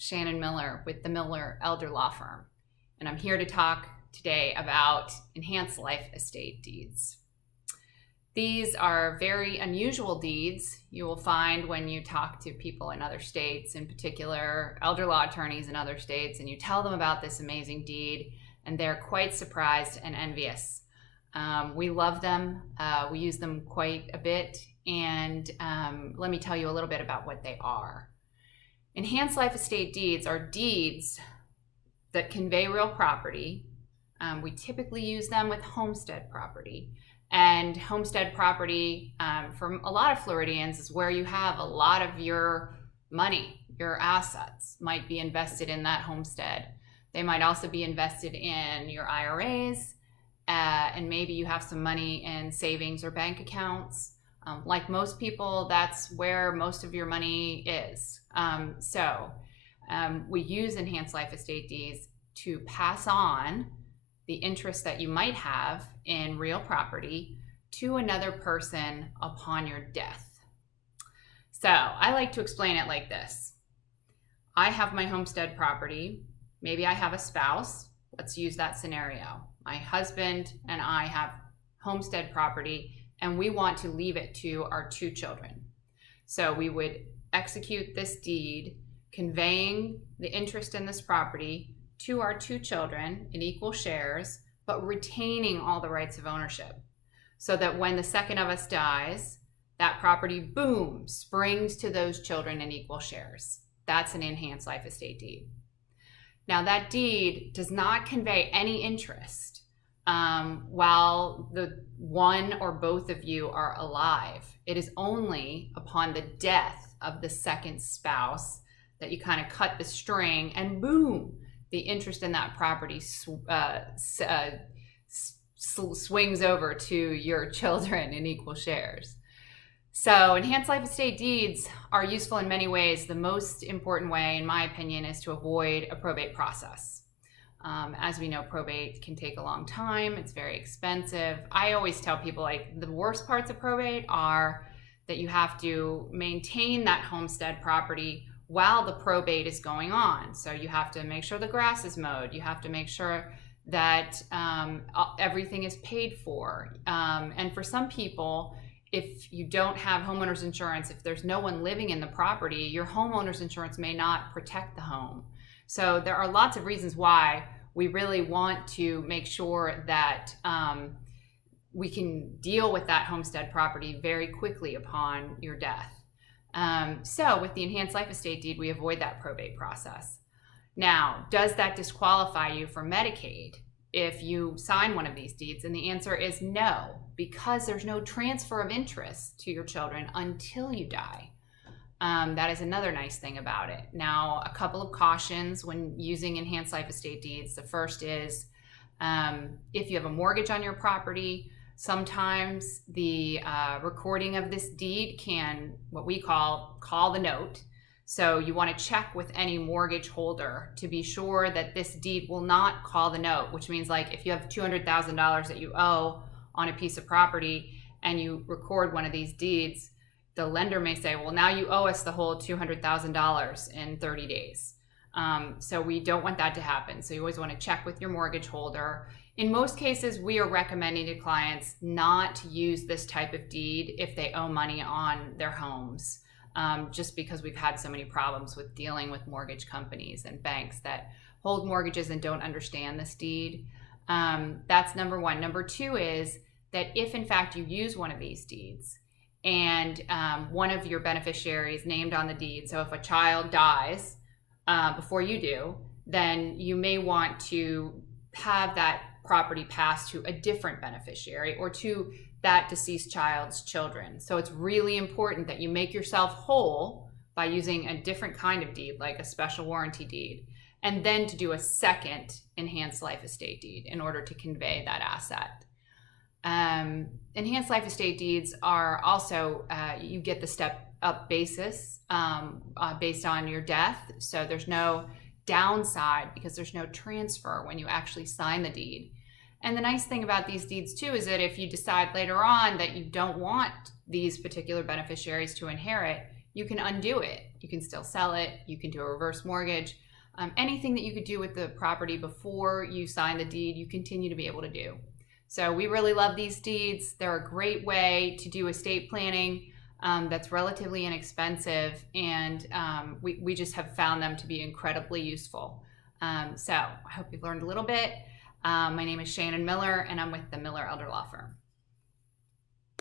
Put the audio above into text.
Shannon Miller with the Miller Elder Law Firm, and I'm here to talk today about enhanced life estate deeds. These are very unusual deeds you will find when you talk to people in other states, in particular elder law attorneys in other states, and you tell them about this amazing deed, and they're quite surprised and envious. We love them. We use them quite a bit, and let me tell you a little bit about what they are. Enhanced life estate deeds are deeds that convey real property. We typically use them with homestead property. And homestead property, for a lot of Floridians, is where you have a lot of your money, your assets might be invested in that homestead. They might also be invested in your IRAs, and maybe you have some money in savings or bank accounts. Like most people, that's where most of your money is. We use enhanced life estate deeds to pass on the interest that you might have in real property to another person upon your death. So I like to explain it like this. I have my homestead property. Maybe I have a spouse. Let's use that scenario. My husband and I have homestead property, and we want to leave it to our 2 children. So we would execute this deed conveying the interest in this property to our 2 children in equal shares, but retaining all the rights of ownership, so that when the second of us dies, that property, boom, springs to those children in equal shares. That's an enhanced life estate deed. Now, that deed does not convey any interest while the one or both of you are alive. It is only upon the death of the second spouse that you kind of cut the string, and boom, the interest in that property swings over to your children in equal shares. So enhanced life estate deeds are useful in many ways. The most important way, in my opinion, is to avoid a probate process. As we know, probate can take a long time. It's very expensive. I always tell people, like, the worst parts of probate are that you have to maintain that homestead property while the probate is going on. So you have to make sure the grass is mowed. You have to make sure that everything is paid for. And for some people, if you don't have homeowner's insurance, if there's no one living in the property, your homeowner's insurance may not protect the home. So there are lots of reasons why we really want to make sure that we can deal with that homestead property very quickly upon your death. So with the enhanced life estate deed, we avoid that probate process. Now, does that disqualify you from Medicaid if you sign one of these deeds? And the answer is no, because there's no transfer of interest to your children until you die. That is another nice thing about it. Now, a couple of cautions when using enhanced life estate deeds. The first is if you have a mortgage on your property, sometimes the recording of this deed can, what we call the note. So you want to check with any mortgage holder to be sure that this deed will not call the note, which means, like, if you have $200,000 that you owe on a piece of property and you record one of these deeds, the lender may say, well, now you owe us the whole $200,000 in 30 days. So we don't want that to happen. So you always want to check with your mortgage holder. In most cases, we are recommending to clients not to use this type of deed if they owe money on their homes, just because we've had so many problems with dealing with mortgage companies and banks that hold mortgages and don't understand this deed. That's number one. Number two is that if, in fact, you use one of these deeds, and one of your beneficiaries named on the deed, so if a child dies before you do, then you may want to have that property passed to a different beneficiary or to that deceased child's children. So it's really important that you make yourself whole by using a different kind of deed, like a special warranty deed, and then to do a second enhanced life estate deed in order to convey that asset. Enhanced life estate deeds are also, you get the step up basis based on your death. So there's no downside because there's no transfer when you actually sign the deed. And the nice thing about these deeds too is that if you decide later on that you don't want these particular beneficiaries to inherit, you can undo it You can still sell it. You can do a reverse mortgage. Anything that you could do with the property before you sign the deed, you continue to be able to do. So we really love these deeds. They're a great way to do estate planning that's relatively inexpensive, and we just have found them to be incredibly useful. So I hope you've learned a little bit. My name is Shannon Miller, and I'm with the Miller Elder Law Firm.